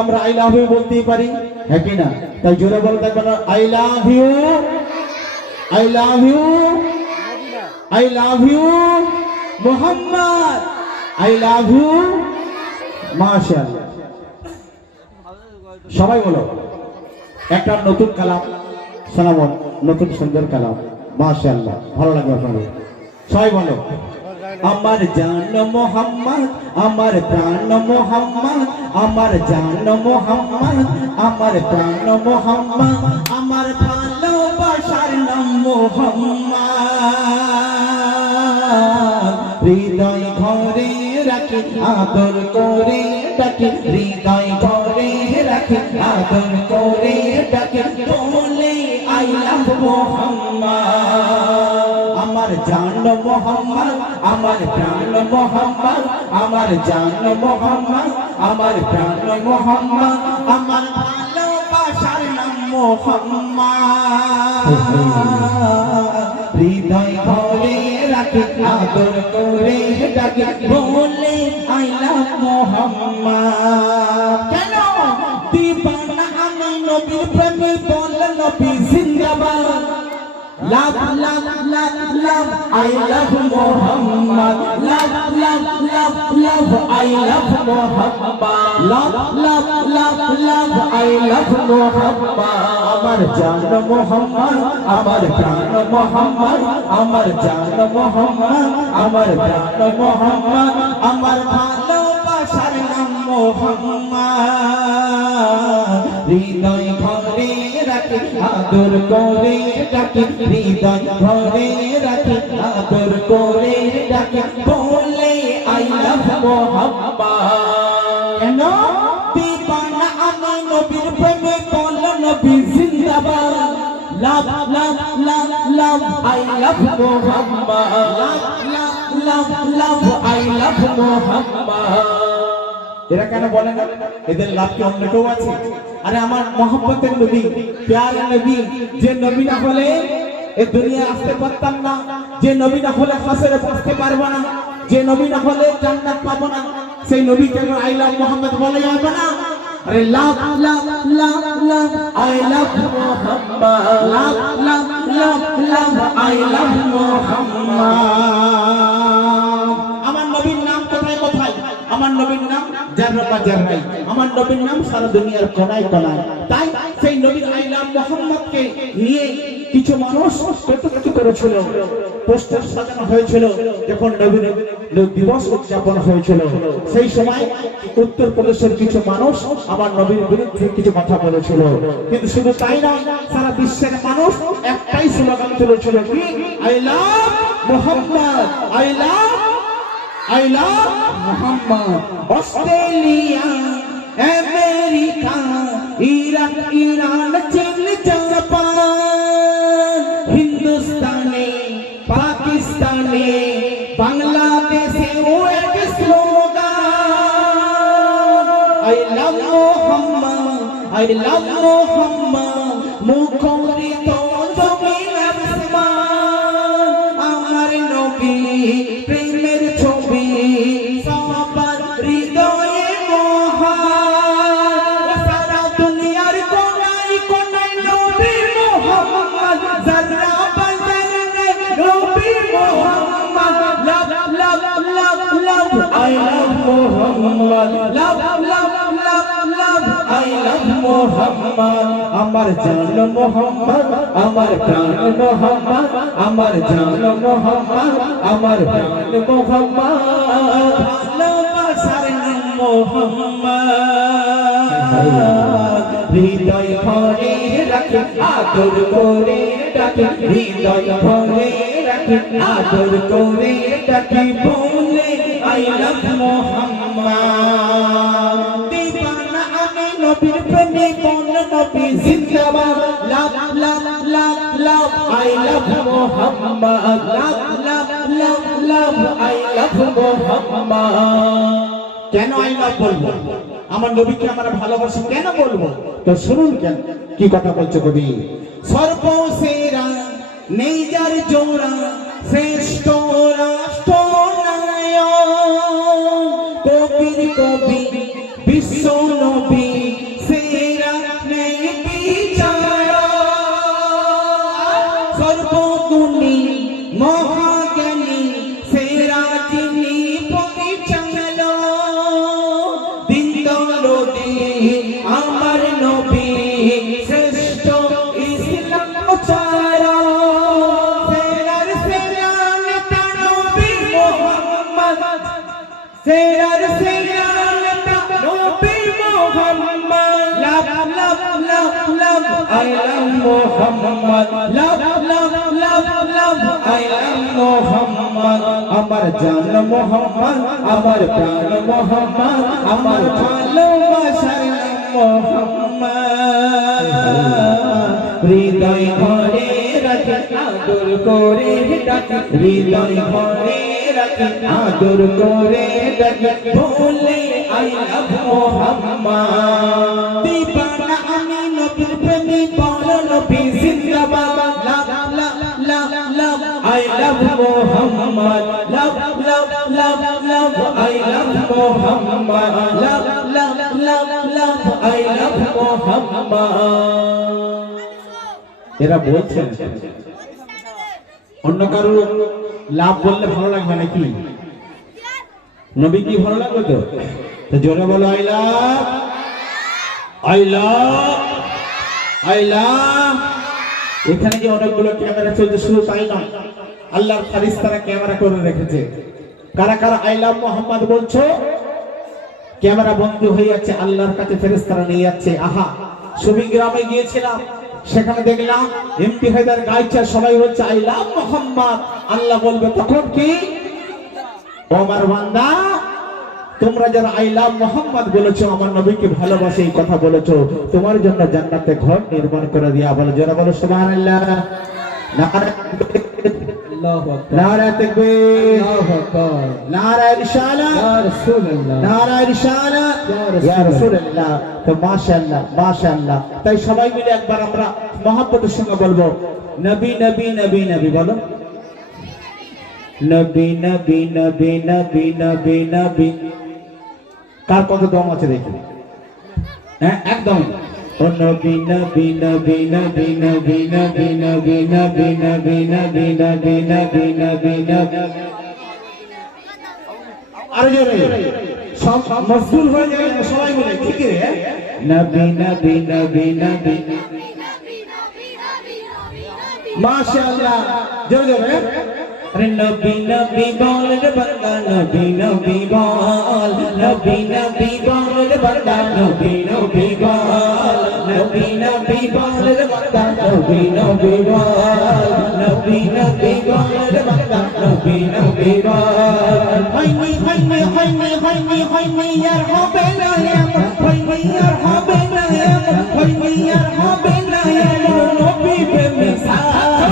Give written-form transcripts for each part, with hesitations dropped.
আমরা I love you বলতেই পারি, হ্যাঁ কি না? তাই জোরে বলে দেখবেন, I love you, I love you, I love you Mohammad, I love you. মাশাআল্লাহ, সবাই বলো একটা নতুন কালাম শোনাবো, নতুন সুন্দর কালাম। মাশাআল্লাহ, ভালো লাগবে আপনাদের। সবাই বলো, আমার জান মোহাম্মদ, আমার প্রাণ মোহাম্মদ, আমার জান মোহাম্মদ, আমার প্রাণ মোহাম্মদ, আমার ভালোবাসার নাম মোহাম্মদ। হৃদয় ঘরে রাখি আদর করে ডাকি, হৃদয় ঘরে রাখি আদর করে ডাকি, বলে আই লাভ মোহাম্মদ। আমার জান মোহাম্মদ, আমার প্রাণ মোহাম্মদ, আমার জান মোহাম্মদ, আমার প্রাণ মোহাম্মদ, আমার ভালোবাসার নাম মোহাম্মদ। হৃদয় ঘরে রাখি আদর করে ডাকি, বলে আই লাভ মোহাম্মদ। কেন দিবানা আমি নবীর প্রেমে, বল নবী জিন্দাবাদ। Love, love, love, love, I love Muhammad. Love, love, love, love, I love Muhammad. Love, love, love, love, I love Muhammad. আমার জান মোহাম্মদ, আমার প্রাণ মোহাম্মদ, আমার জান মোহাম্মদ, আমার প্রাণ মোহাম্মদ, আমার ভালোবাসার নাম মোহাম্মদ। হৃদয় ঘরে রাখি আদর করে ডাকি, হৃদয় ঘরে রাখি আদর করে ডাকি, বলে আই লাভ মোহাম্মদ। কেন দিবানা আমি নবীর প্রেমে, বল নবী জিন্দাবাদ। Love love love love I love Mohammad. Love love love love I love Mohammad. এরা কেন বলে না? এদের লাভ কি অন্য কেউ আছে? আরে আমার মোহাম্মতের নবী, প্যারা নবী, যে নবী না হলে এই দুনিয়া আসতে পারতাম না, যে নবী না হলে হাসরে বসতে পারবো না, যে নবী না হলে জান্নাত পাবো না, সেই নবী কেন আই লাভ মোহাম্মদ বলা যাবে না? আরে love love love love I love Mohammad. Love love love love I love Mohammad. আমার নবীর নাম কোথায় কোথায়? আমার নবীর নাম জাররা জাররাই, আমার নবীর নাম সারা দুনিয়ার কোনায় কোনায়। তাই সেই নবীর আই লাভ মোহাম্মদকে নিয়ে কিছু মানুষ কত করেছিল, পোস্টার সাজানো হয়েছিল। যখন নবীর দিবস উদযাপন হয়েছিল, সেই সময় উত্তর প্রদেশের কিছু মানুষ আমার নবীর বিরুদ্ধে কিছু কথা বলেছিল। কিন্তু শুধু তাই নয়, সারা বিশ্বের মানুষ একটাই স্লোগান তুলেছিল, কি? I love Mohammad, I love, I love Muhammad. Australia, America, Iraq, Iran, China, Japan, Hindustan, Pakistan, Bangladesh, wo ek slogan. I love Muhammad, I love Muhammad. Mukhorito zamin asman, amar nabi প্রেমের ছবি সবার হৃদয়ে মহান। সারা দুনিয়ার কোনায় কোনায় নবী মোহাম্মদ, জাররা বাজারে নবী Mohammad. Love love love love I love Mohammad. Love love love love I love Mohammad. আমার জান মোহাম্মদ, আমার প্রাণ মোহাম্মদ, আমার জান মোহাম্মদ, আমার প্রাণ মোহাম্মদ, ভালোবাসার নাম মোহাম্মদ। হৃদয় ঘরে রাখি আদর করে ডাকি, হৃদয় ঘরে রাখি আদর করে ডাকি, বলে আই লাভ মোহাম্মদ। দিবানা আমি নবীর প্রেমে, বল নবী জিন্দাবাদ। Love love love love I love Mohammad. Love love love love I love Mohammad. কেন আই লাভ বলবো? আমার নবীকে আমরা ভালোবাসি কেন বলবো? তো শুনুন কেন কি কথা বলছে কবি। সর্বসেরা নেই যার জোড়া, শ্রেষ্ঠ রাষ্ট্রনায়ক, কবির কবি বিশ্ব নবী love love love love I love Muhammad love love love love I love Muhammad আমার জান মোহাম্মদ আমার প্রাণ মোহাম্মদ আমার ভালোবাসার নাম মোহাম্মদ হৃদয় ঘরে রাখি আদর করে ডাকি হৃদয় ঘরে রাখি আদর করে ডাকি বলে I love Muhammad দিবানা আমি নবীর প্রেমী বলো নবী জিন্দাবাদ love love love love I love Muhammad love love love love I love Muhammad love love love love I love Muhammad এরা বলছেন অন্য কারো লাভ বললে ভালো লাগবে নাকি নবী কি ভালো লাগবে তো তো জোরে বলো I love I love I love এখানে যে অনেকগুলো ক্যামেরা চলছে শুধু তাই নয় আল্লাহর ফারিস্তারা ক্যামেরা করে রেখেছে কারা কারা I love মোহাম্মদ বলছো ক্যামেরা বন্ধ হয়ে যাচ্ছে আল্লাহর কাছে ফেরেশতারা নিয়ে যাচ্ছে আহা সুবি গ্রামে গিয়েছিলাম সেখানে দেখলাম এমপি হায়দার গাইছে সবাই বলছে I love মোহাম্মদ আল্লাহ বলবে তখন কি ও আমার বান্দা তোমরা যারা I love মোহাম্মদ বলেছো আমার নবীকে ভালোবাসে এই কথা বলেছো তোমার জন্য জান্নাতে ঘর নির্মাণ করে দিয়া বলে যারা বলো সুবহানাল্লাহ আল্লাহু আকবার নারা তাকবীর আল্লাহু আকবার নারা রিসালাত ইয়া রাসূলুল্লাহ নারা রিসালাত ইয়া রাসূলুল্লাহ তো মাশাআল্লাহ মাশাআল্লাহ তাই সবাই মিলে একবার আমরা মহব্বতের সঙ্গে বলবো নবী নবী নবী নবী বলো নবী নবী নবী নবী নবী নবী কার কত দম আছে দেখি হ্যাঁ একদম ও নবী নবী নবী নবী নবী নবী নবী নবী নবী নবী নবী নবী নবী নবী আরে জোরে সব মশগুল হয়ে যায় সবাই মিলে ঠিক রে নবী নবী নবী নবী মাশাআল্লাহ জোরে জোরে अरे नबी नबी बोल रे बंदा नबी नबी बोल नबी नबी बोल रे बंदा नबी नबी बोल नबी नबी बोल रे बंदा नबी नबी बोल नबी नबी बोल रे बंदा नबी नबी बोल हायनी हायनी हायनी हायनी हायनी यार হবে না এমন হায়নি यार হবে না এমন হায়নি यार হবে না এমন নবী বেমিসাল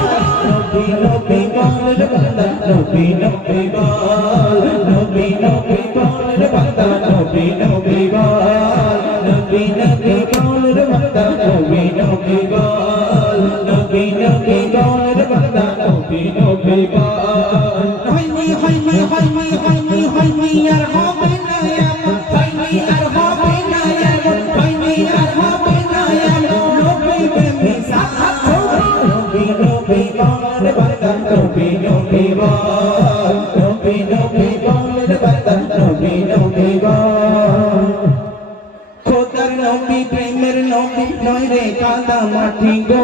নবী নবী बोल रे बंदा नबी नबी बोल नबी नबी बोल रे बंदा नबी नबी बोल नबी नबी बोल रे बंदा नबी नबी बोल नबी नबी बोल रे बंदा नबी नबी बोल हायनी हायनी हायनी हायनी हायनी यार হবে না এমন হায়নি यार হবে না এমন হায়নি यार হবে না এমন নবী বেমিসাল নবী নবী बोल রে बंदा नबी नबी बोल नबी नबी बोल रे बंदा नबी नबी बोल খোদার নবী প্রেমের নবী নয় রে কাদা মাটি গো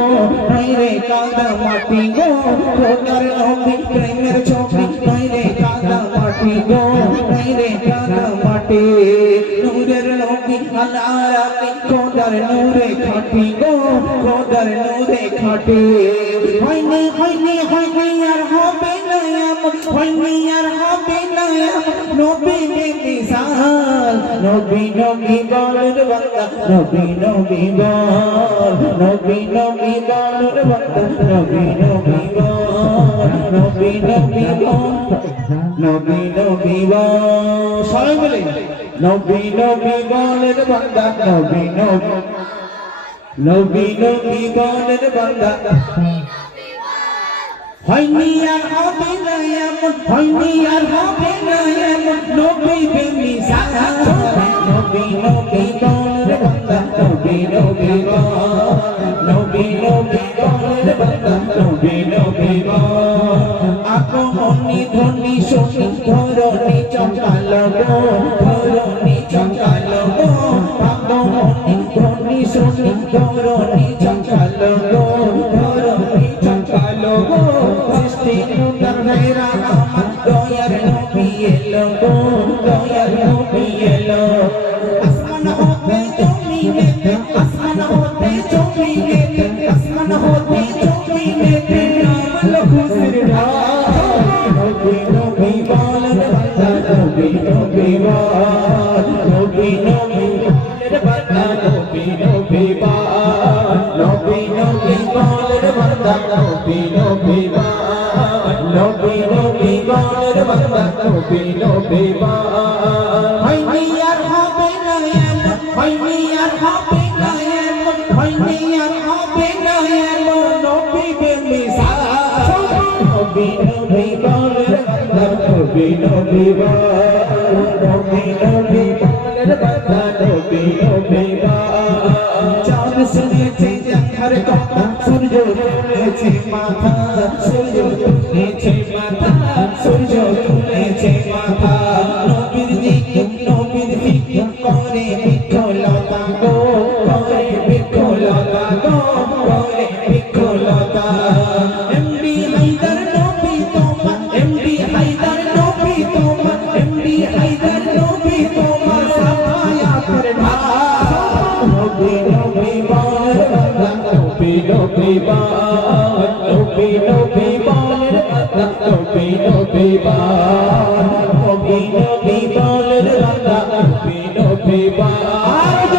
নয় রে কাদা মাটি গো খোদার নবী প্রেমের ছবি নয় রে কাদা মাটি গো নয় রে কাদা মাটি নূরের নবী আল আরাফি খোদার নূরে খাটি গো খোদার নূরে খাটি হয়নি হয়নি হয়নি আর হবে না এমন হয়নি আর হবে না এমন নবী বেমিসাল নবী নবী বল রে বান্দা নবী নবী বল নবী নবী বল রে বান্দা নবী নবী বল নবী নবী বল নবী নবী বল সবাই বলে নবী নবী বল রে বান্দা নবী নবী নবী নবী বল রে বান্দা হয়নি আর হবে না এমন হয়নি আর হবে না এমন নবী বেমিসাল নবী নবী বল রে বান্দা নবী নবী বল নবী নবী বল রে বান্দা নবী নবী বল আগমনী ধ্বনি শুনি ধরণী চমকালো গো ধরণী চমকালো গো আগমনী ধ্বনি শুনি ধরণী চমকালো গো ধরণী চমকালো গো মেরা আমার দয়ার নবী এলো গো দয়ার নবী এলো আসমান হবে জমিনে নবী নবী বান নবী নবী বানের বান্দা নবী নবী বান নবী নবী বানের বান্দা নবী নবী বান হয়নি আর হবে না এমন হয়নি আর হবে না এমন হয়নি আর হবে না এমন নবী বেমিসাল নবী নবী বানের বান্দা নবী নবী বান নবী নবী বানের বান্দা নবী নবী বান চাঁদ শুনেছে দেখার কথা সূর্য তুলেছে মাথা সূর্য তুলেছে মাথা সূর্য তুলেছে মাথা নবীর দিকে করে বিকলতা গো করে বিকলতা গো করে বিকলতা এমডি হায়দার নবী তোমার এমডি হায়দার নবী তোমার এমডি হায়দার নবী তোমার সাফায়া করে নবী নবী বানের বান্দা নবী নবী বান নবী নবী বানের বান্দা নবী নবী বান নবী নবী বানের বান্দা নবী নবী বান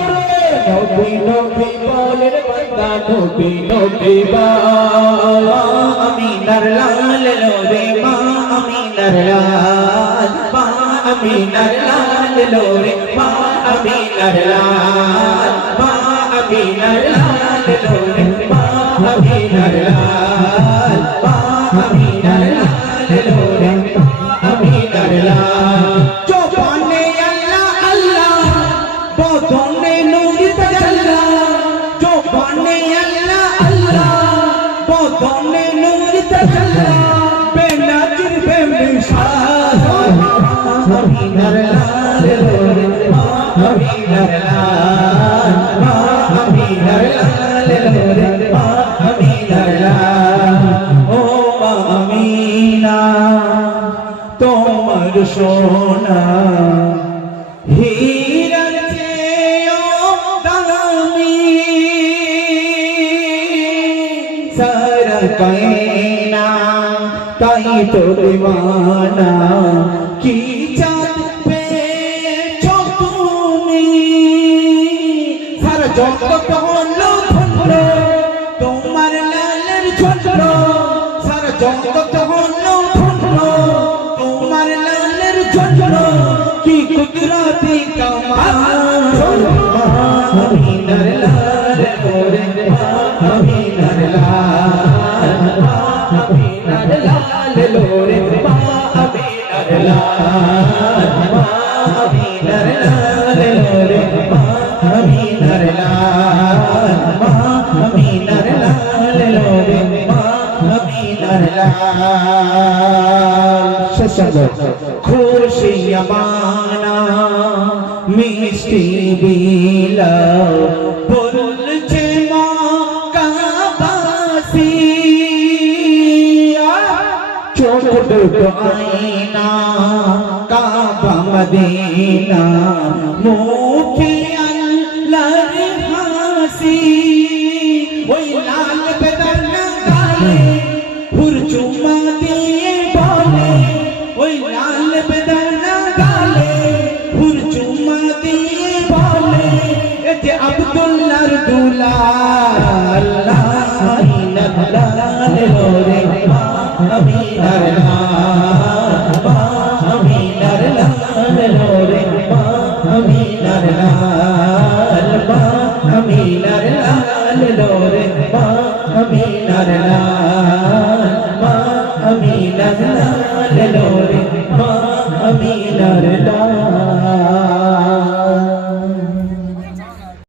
নবী নবী বানের বান্দা নবী নবী বান আমিনার লাল লোরে মা আমিনার লাল মা আমিনার লাল লোরে মা আমিনার লাল মা আমিনার লাল লোরে মা আমিনার লাল মা আমিনার লাল লোরে মা আমিনার লাল জবানে আল্লাহ আল্লাহ বদনে নূর তাজাল্লা জবানে আল্লাহ আল্লাহ বদনে নূর তাজাল্লা বেনাজির বেমিসাল আমিনার লাল লোরে মা আমিনার লাল মা আমিনার লাল লোরে মা আমিনার লাল ও মা আমিনা তোমার সোনা হীরার চেয়েও দামি সারা কায়না তাই তো দিওয়ানা কি চাঁদ পেয়েছো তুমি সারা জগৎ হলো ধন্য তোমার লালের জন্য সারা জগৎ হলো ধন্য তোমার লালের জন্য কি কুদরতি কামাল আমিনার লাল করে আমিনার লাল আমিনার লাল লোরে আমিনার লাল আমিনার লাল লোরে আমিনার লাল আমিনার লাল লোরে আমিনার লাল শশঙ্গ খুশি আমানা মিষ্টি বিলা বলছে মা কাবাসি ছোট দুটো আয়না কাবা মদিনা মুখে আল্লাহর হাসি ওই লাল বেদানা গালে হুরচুমা দিয়ে বলে ওই লাল বেদানা গালে হুরচুমা দিয়ে বলে এ যে আব্দুল্লাহর দুলাল আল্লাহ লাল লোরে আমিনার লাল আমিনার লাল লোরে আমিনার লাল আমিনার লাল লোরে